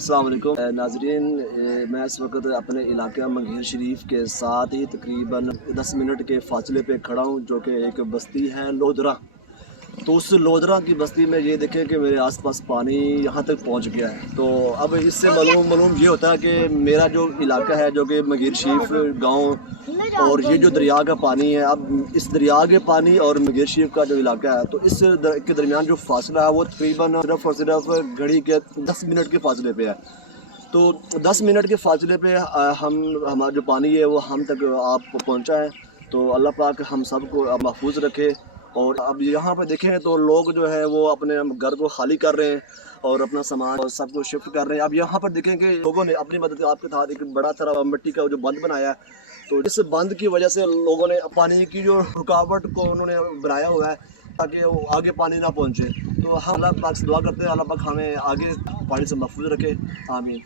अस्सलाम वालेकुम नाजरीन, मैं इस वक्त अपने इलाके मंगेर शरीफ के साथ ही तकरीबन 10 मिनट के फासले पे खड़ा हूँ, जो कि एक बस्ती है लोधरा। तो उस लोधरा की बस्ती में ये देखें कि मेरे आसपास पानी यहाँ तक पहुँच गया है। तो अब इससे मालूम ये होता है कि मेरा जो इलाका है, जो कि मंगेर शरीफ गाँव, और ये जो दरिया का पानी है, अब इस दरिया के पानी और मंगेर शरीफ का जो इलाका है, तो इस के दरमियान जो फासला है वो तकरीबन सिर्फ और सिर्फ घड़ी के 10 मिनट के फासले पे है। तो 10 मिनट के फासले पे हमारा जो पानी है वो हम तक आप पहुँचा है। तो अल्लाह पाक हम सबको महफूज रखे। और अब यहाँ पर देखें तो लोग जो है वो अपने घर को खाली कर रहे हैं और अपना सामान और सब कुछ शिफ्ट कर रहे हैं। अब यहाँ पर देखें कि लोगों ने अपनी मदद आपके साथ एक बड़ा सारा मिट्टी का जो बंद बनाया है, तो इस बंद की वजह से लोगों ने पानी की जो रुकावट को उन्होंने बनाया हुआ है ताकि वो आगे पानी ना पहुँचे। तो हम अल्लाह पाक से दुआ करते हैं, अल्लाह पाक हमें आगे पानी से महफूज रखे। आमीन।